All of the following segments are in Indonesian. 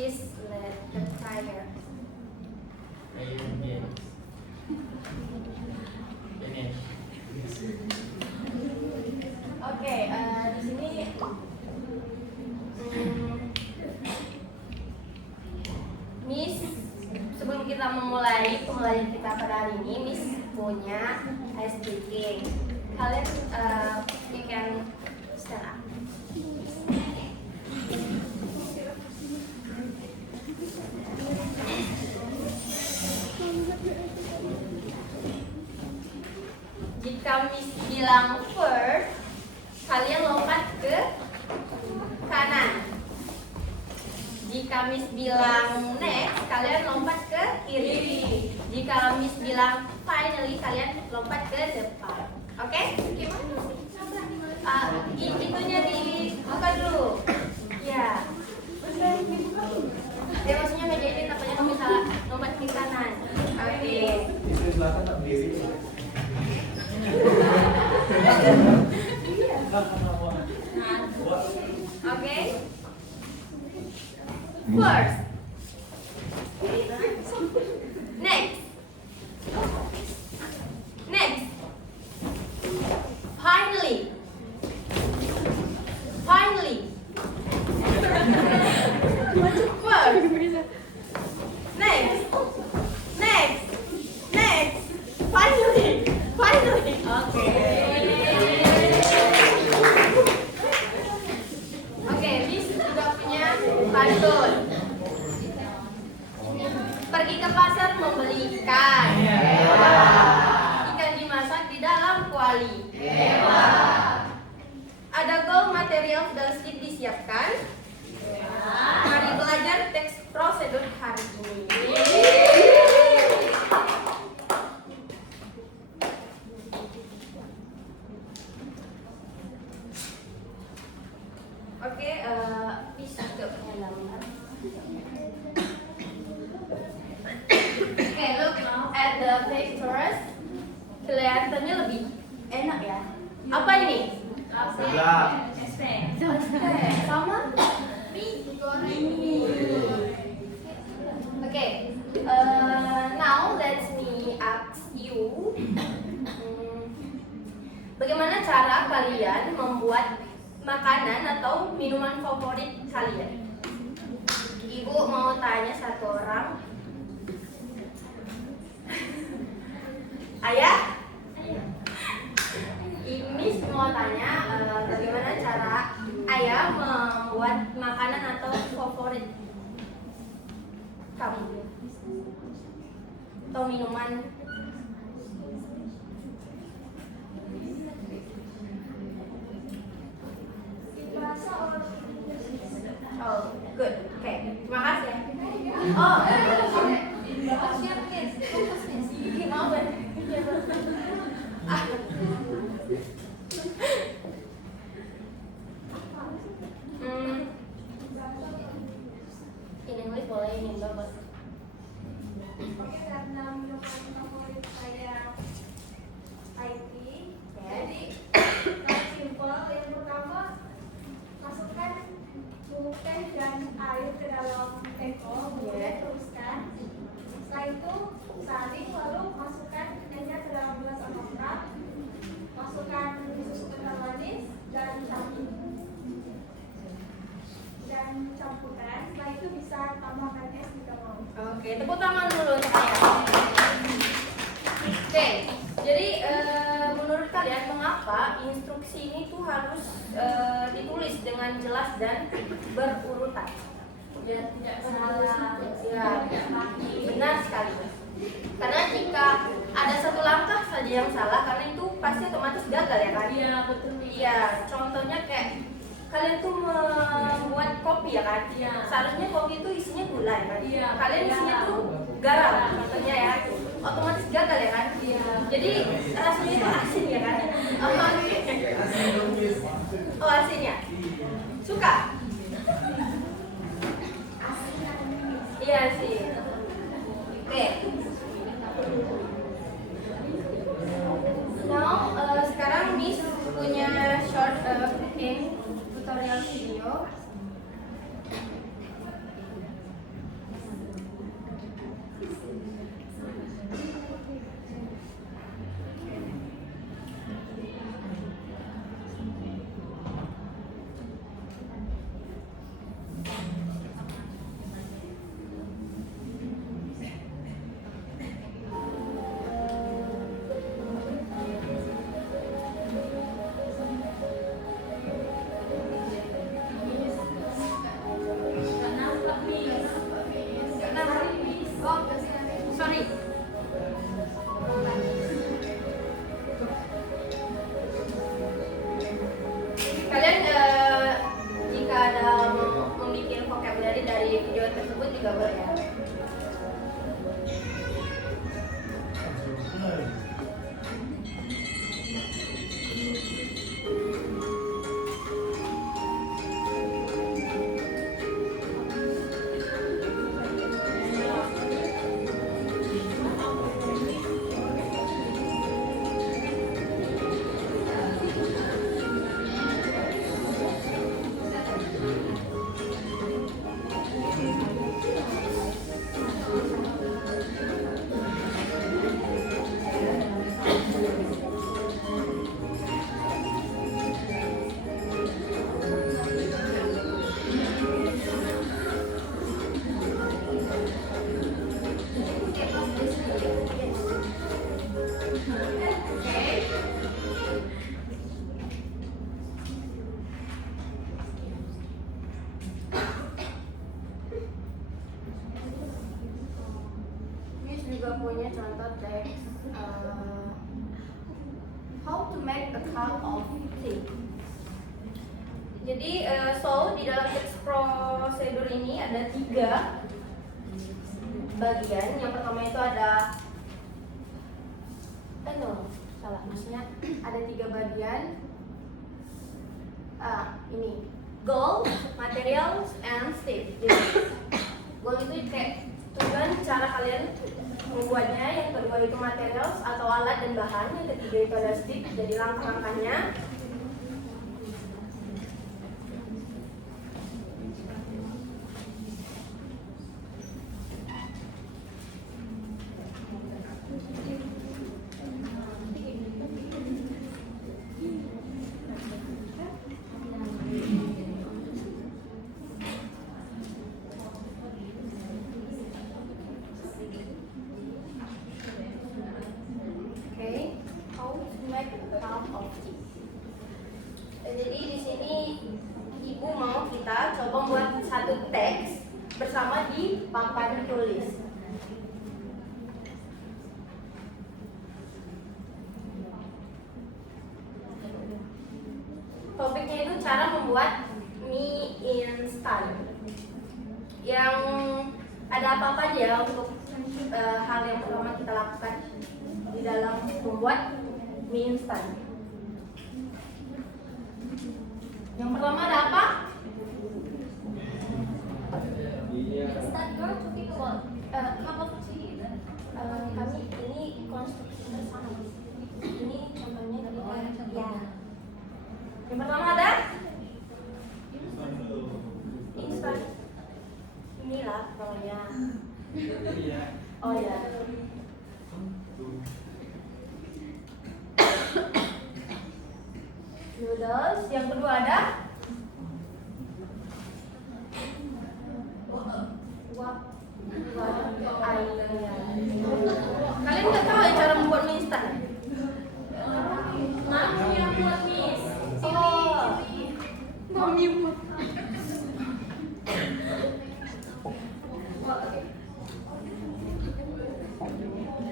please let the timer. Finish. Oke, di sini Miss, sebelum kita memulai pembelajaran kita pada hari ini, Miss punya ice breaking. Kalian you can stand up. Jika Miss bilang first, kalian lompat ke kanan. Jika Miss bilang next, kalian lompat ke kiri. Jika Miss bilang finally, kalian lompat ke depan. Oke? Itunya dibuka dulu. Ya. Ya maksudnya meja ini tampaknya kamu bisa lompat ke kanan. Oke. Di belakang tak berdiri. Okay. First. Next. Next. Finally. Finally. First. Next. Next. Next. Finally. Finally. Oke, Miss juga punya pantun. Pergi ke pasar membeli ikan. Ikan dimasak di dalam kuali. Ada gold material sudah disiapkan. Mari belajar teks prosedur hari ini. Oke, bisa juga punya gambar. Oke, look at the pictures. Kelihatannya lebih enak ya. Apa ini? Sebelah. Sama? Oke, now let me ask you. Bagaimana cara kalian membuat makanan atau minuman favorit kalian? Ibu mau tanya satu orang. Ayah? Miss mau tanya bagaimana cara ayah membuat makanan atau favorit kamu atau minuman? Oh, good. Oke, terima kasih. Oh, mau ya? In English boleh, in Indo boleh. Oke, karena minuman favorit saya IT, jadi sangat simpel. Yang pertama, masukkan bubuk teh dan air ke dalam teko, kemudian teruskan. Setelah itu saring, lalu masukkan tehnya ke dalam gelas atau cup. Masukkan susu kental manis dan campurkan. Setelah itu bisa tambahkan es jika mau. Oke, tepuk tangan dulu untuk ayah. Oke, jadi menurut kalian mengapa instruksi ini tuh harus ditulis dengan jelas dan berurutan? Ya, tidak salah. Ya, benar sekali. Karena jika ada satu langkah saja yang salah, karena itu pasti otomatis gagal ya kan? Iya, betul. Iya, contohnya kayak kalian tuh membuat kopi ya kan? Iya. Seharusnya kopi itu isinya gula ya kan? Iya. Kalian isinya tuh garam contohnya ya. Otomatis gagal ya kan? Iya. Jadi rasanya itu asin ya kan? Oh, asin ya? Suka? Iya sih. Oke. Now sekarang Miss punya short cooking tutorial video. juga boleh ya. Miss juga punya contoh teks how to make a cup of tea. Jadi so di dalam teks prosedur ini ada 3 bagian. Yang pertama itu ada salah, maksudnya ada 3 bagian. Ini goal, materials, and step. Jadi goal itu kayak tujuan cara kalian membuatnya. Yang kedua itu materials atau alat dan bahan. Yang ketiga itu ada step, jadi langkah-langkahnya. How to make a cup of tea. Jadi di sini ibu mau kita coba buat satu teks bersama di papan tulis. Topiknya itu cara membuat mie instan. Yang ada apa-apa aja untuk hal yang pertama kita lakukan di dalam membuat mie instan. Yang pertama ada apa? Start your cooking about cup of tea. Kami ini konstruksinya sama. Ini contohnya dari ya. Yang pertama ada instan. Inilah pokoknya. Oh ya. Noodles. Yang kedua ada kalian nggak tahu ya cara membuat mie instan? Mami yang buat mie. Oh, mami buat.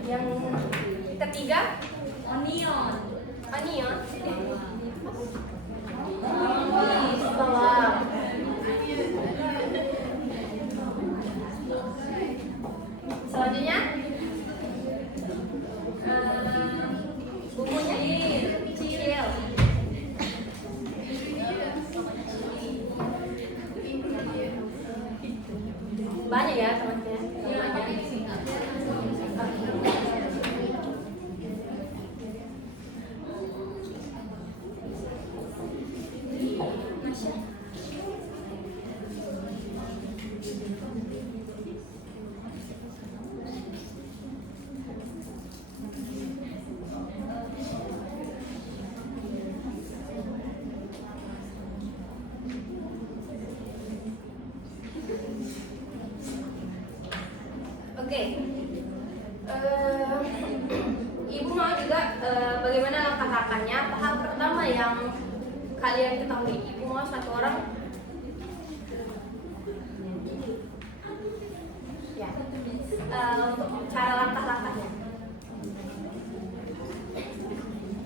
Yang ketiga onion. Bawang. Selanjutnya bumbunya kecil. Banyak ya teman-teman. Oke. Ibu mau juga bagaimana langkah-langkahnya. Hal pertama yang kalian ketahui, ibu mau satu orang ya untuk cara langkah-langkahnya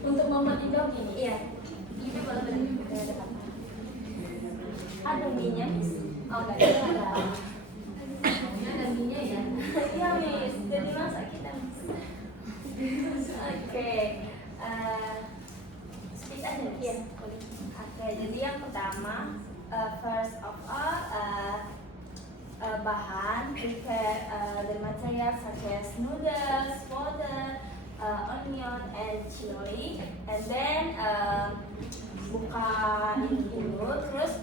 untuk membuat hijau gini. Iya, ini boleh berdiri ke depan. Ada minyak. Oh, ada. bahan prepare the materials such as noodles, water, onion, and chili, and then buka ini dulu, terus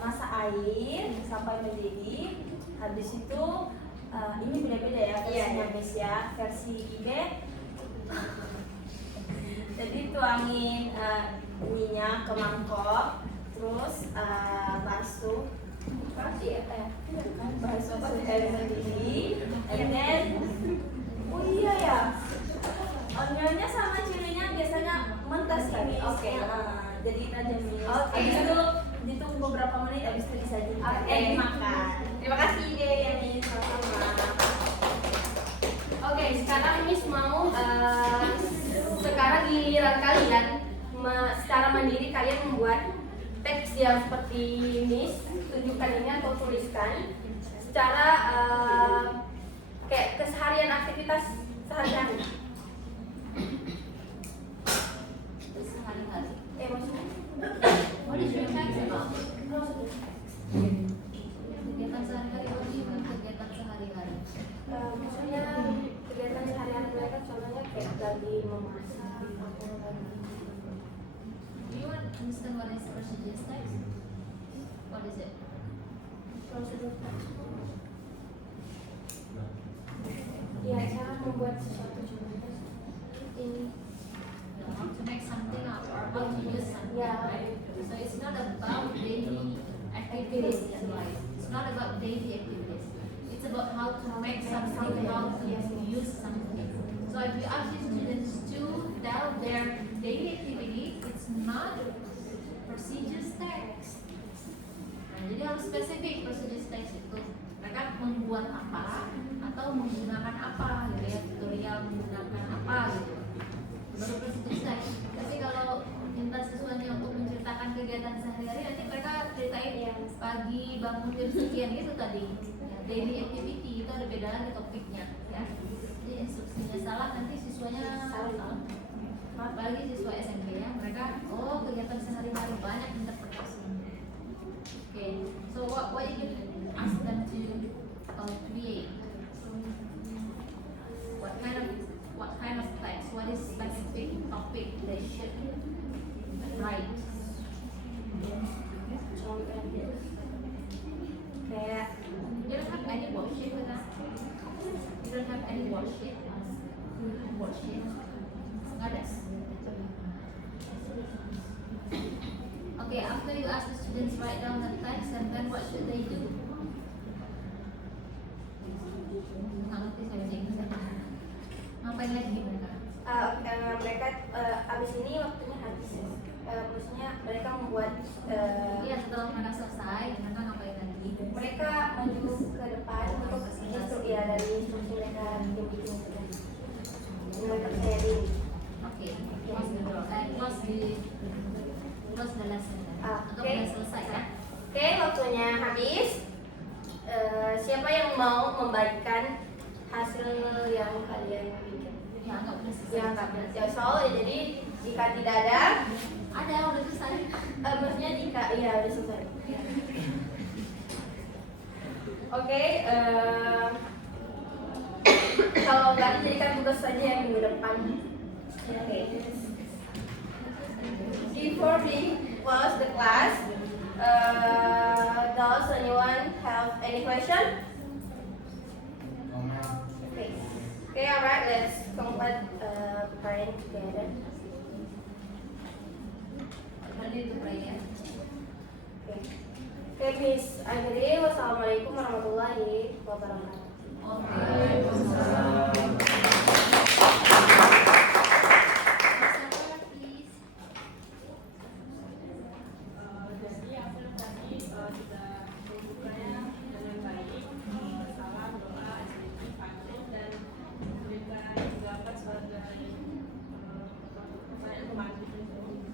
masak air sampai mendidih. Habis itu ini beda-beda ya versinya Miss ya, versi Ibe. Jadi tuangin minyak ke mangkok, terus basuh air mendidih, and then oh iya ya, onionnya sama cilinya biasanya mentah sih. Oke. Jadi itu aja Miss. Habis itu ditunggu beberapa menit, habis itu disajikan. Dimakan. Terima kasih ide ya Miss. Oke, sekarang Miss mau sekarang giliran kalian secara mandiri kalian membuat teks yang seperti Miss tunjukkan ini atau tuliskan secara kayak keseharian aktivitas sehari-hari. Sehari-hari. Maksudnya? What is your text about? Kegiatan sehari-hari, what do you mean kegiatan sehari-hari? Maksudnya kegiatan sehari-hari mereka contohnya kayak lagi memasak atau lagi Do you understand what is procedure text? What is it? prosedur teks. Ya, cara membuat sesuatu contohnya ini. How to make something up or how to use something, Yeah. right? So it's not about daily activities in life. It's not about daily activities. It's about how to make something, how to use something. So if you ask your students to tell their daily activity, it's not procedure text. Nah, jadi harus spesifik procedure text itu. Mereka membuat apa atau menggunakan apa gitu ya, tutorial menggunakan apa gitu. Baru procedure text. Tapi kalau minta siswanya untuk menceritakan kegiatan sehari-hari, nanti mereka ceritain pagi bangun jam sekian gitu tadi. Ya, daily activity itu ada beda lagi topiknya ya. Jadi instruksinya salah, nanti siswanya salah. Apalagi siswa SMP ya, mereka kegiatan sehari-hari banyak interpretasi. Okay, so what you can ask them to create? What kind of text? What is specific topic they should write? Kayak You don't have any worksheet with that? You don't have any worksheet? Worksheet? Nggak ada. Okay, after you ask the students write down the text, and then what should they do? Nggak ngerti saya bahasa Inggris. Ngapain lagi mereka? mereka abis ini waktunya habis. Maksudnya mereka membuat Iya, setelah mereka selesai, mereka ngapain lagi? mereka maju ke depan untuk instruksi dari instruksi mereka yang bikin mereka sharing. Oke, close the lesson. Anggap Oke. udah selesai ya. Oke, waktunya habis. Siapa yang mau membagikan hasil yang kalian bikin? Ya, anggap udah selesai. Ya, nggak ya, soal jadi jika tidak ada, Ada, udah selesai. maksudnya jika iya udah selesai. Oke, kalau nggak dijadikan tugas saja yang minggu depan. Oke. Before we close the class, does anyone have any question? Okay. Okay, alright, let's complete praying together. Ready to pray ya. Okay. Okay, Miss Akhiri, wassalamualaikum warahmatullahi wabarakatuh. Waalaikumsalam. Jadi hasil tadi sudah dibukanya dengan baik, salam, doa, aktiviti, pantun, dan memberikan jawaban sebagai pertanyaan kemarin itu.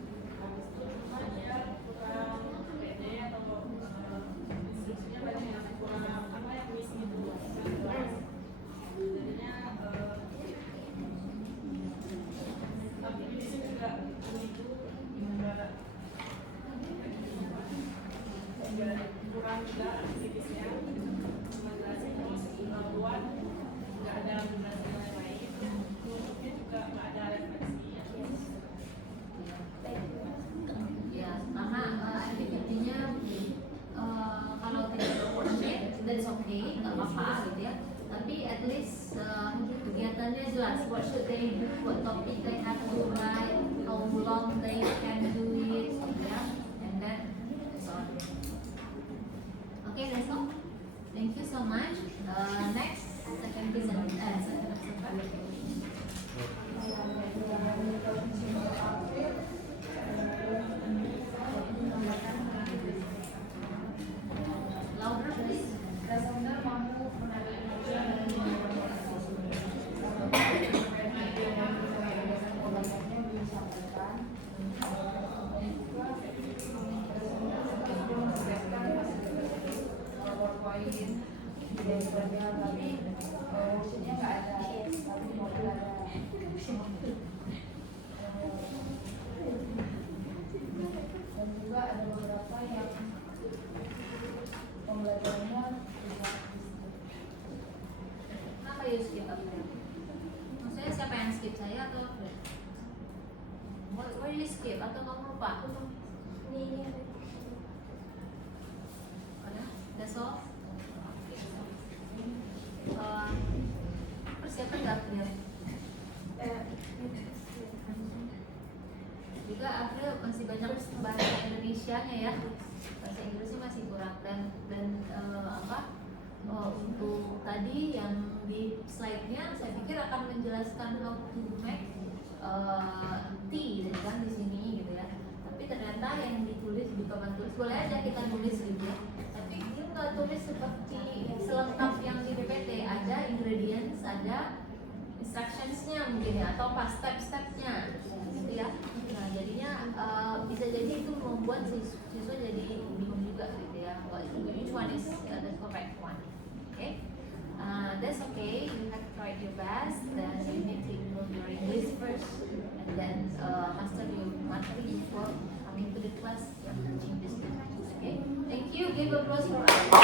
Habis itu cuma dia kurang pede atau instruksinya banyak yang kurang apa yang misi itu. that's okay, nggak apa-apa gitu ya. Tapi at least kegiatannya jelas. What should they do? What topic they have to write? How long they can do it? Ya, and then so on. Okay, that's all. Thank you so much. Next, second presentation. Louder, please. Dasar mampu menanamkan tapi workshopnya nggak ada, tapi modul ada. Dan juga ada beberapa yang pembelajarannya tidak Kenapa you skip aku? Maksudnya siapa yang skip, saya atau why you skip atau kamu lupa? Ini Ada? That's all? Persiapan nggak April? Juga April masih banyak bahasa Indonesianya ya, bahasa Inggrisnya masih kurang dan untuk tadi yang di slide-nya saya pikir akan menjelaskan how to make tea gitu kan di sini gitu ya. Tapi ternyata yang ditulis di papan tulis boleh aja kita tulis gitu ya. Tapi dia nggak tulis seperti selengkap yang di PPT, ada ingredients, ada instructions-nya mungkin ya, atau pas step-stepnya gitu ya. Nah jadinya bisa jadi itu membuat siswa jadi bingung juga gitu ya, which one is the correct one. Okay, that's okay. You have tried your best. Then you need to improve your English first, and then master your materi before coming to the class and teaching this. Okay, thank you. Give applause for us.